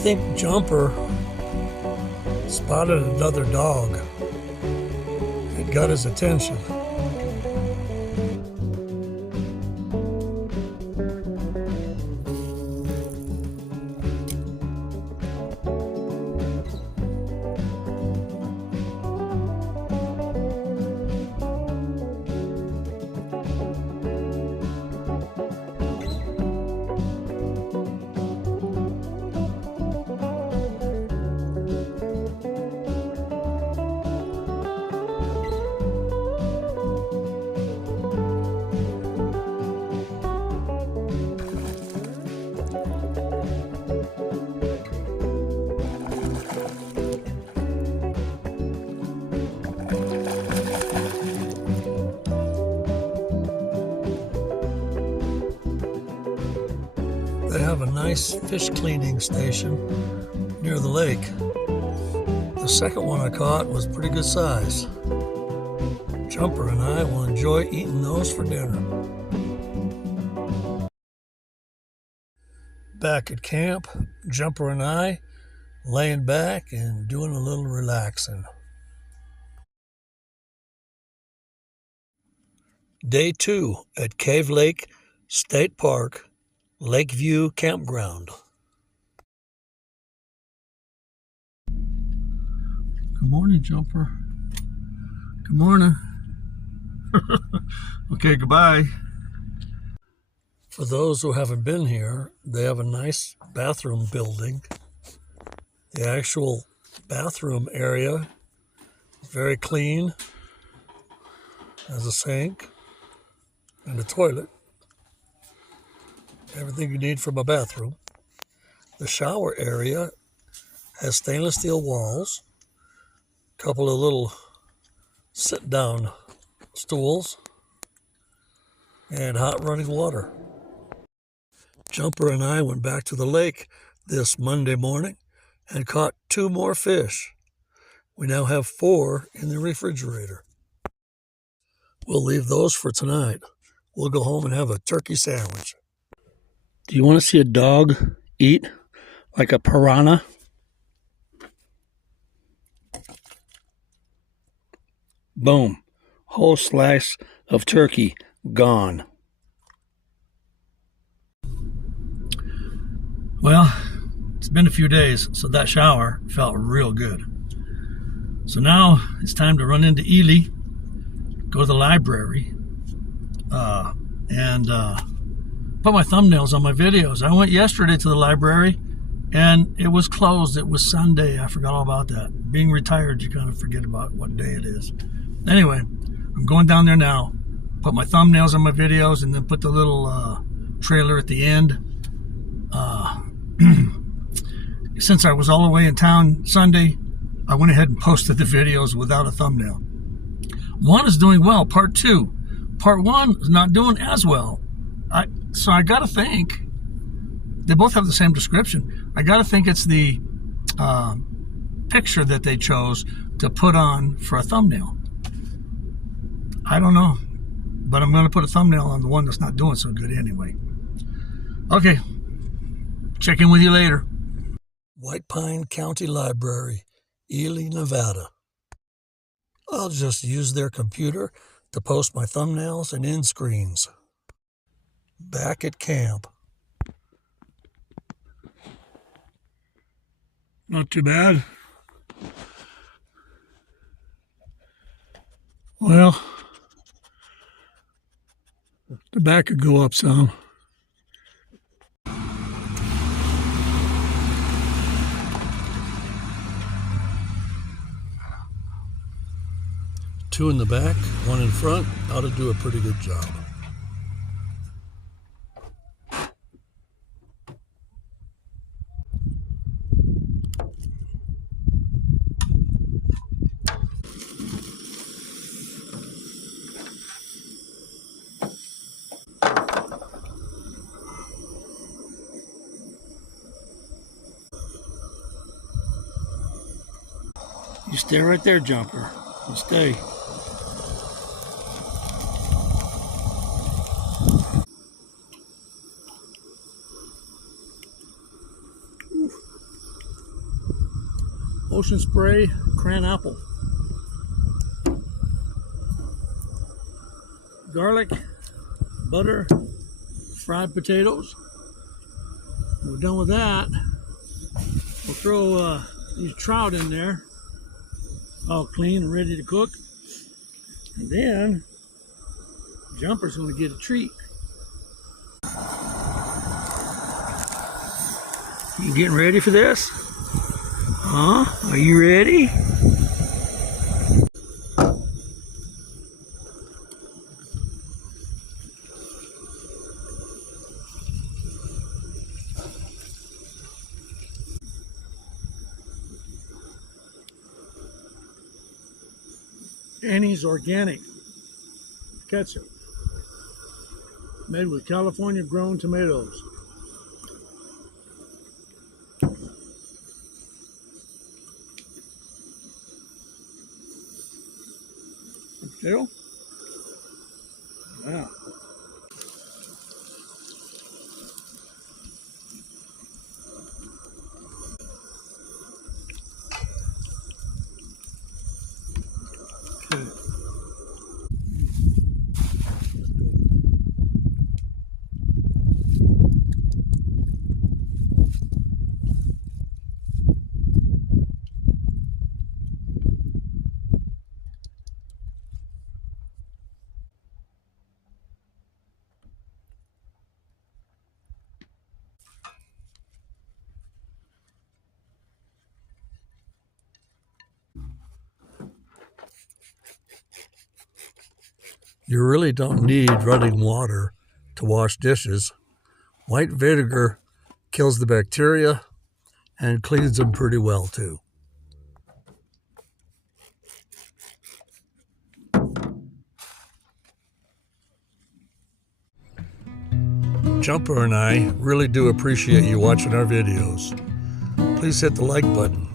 think Jumper spotted another dog. It got his attention. They have a nice fish cleaning station near the lake. The second one I caught was pretty good size. Jumper and I will enjoy eating those for dinner. Back at camp, Jumper and I laying back and doing a little relaxing. Day 2 at Cave Lake State Park, Lakeview Campground. Good morning, Jumper. Good morning. Okay, goodbye. For those who haven't been here, they have a nice bathroom building. The actual bathroom area is very clean. Has a sink and a toilet. Everything you need from a bathroom. The shower area has stainless steel walls, a couple of little sit-down stools, and hot running water. Jumper and I went back to the lake this Monday morning and caught 2 more fish. We now have 4 in the refrigerator. We'll leave those for tonight. We'll go home and have a turkey sandwich. Do you want to see a dog eat like a piranha? Boom. Whole slice of turkey gone. Well, it's been a few days, so that shower felt real good. So now it's time to run into Ely, go to the library, and put my thumbnails on my videos. I went yesterday to the library and it was closed. It was Sunday. I forgot all about that. Being retired, you kind of forget about what day it is. Anyway, I'm going down there now, put my thumbnails on my videos, and then put the little trailer at the end. Since I was all the way in town Sunday, I went ahead and posted the videos without a thumbnail. One is doing well, part 2. Part 1 is not doing as well. So I gotta think, they both have the same description. I gotta think it's the picture that they chose to put on for a thumbnail. I don't know, but I'm gonna put a thumbnail on the one that's not doing so good anyway. Okay, check in with you later. White Pine County Library, Ely, Nevada. I'll just use their computer to post my thumbnails and end screens. Back at camp. Not too bad. Well, the back could go up some. Two in the back, one in front, ought to do a pretty good job. You stay right there, Jumper. You stay. Ocean spray, cran apple, garlic, butter, fried potatoes. When we're done with that, we'll throw these trout in there, all clean and ready to cook. And then Jumper's going to get a treat. You getting ready for this? Huh? Are you ready? Annie's organic ketchup, made with California grown tomatoes. Potato? Wow. Okay. You really don't need running water to wash dishes. White vinegar kills the bacteria and cleans them pretty well too. Jumper and I really do appreciate you watching our videos. Please hit the like button.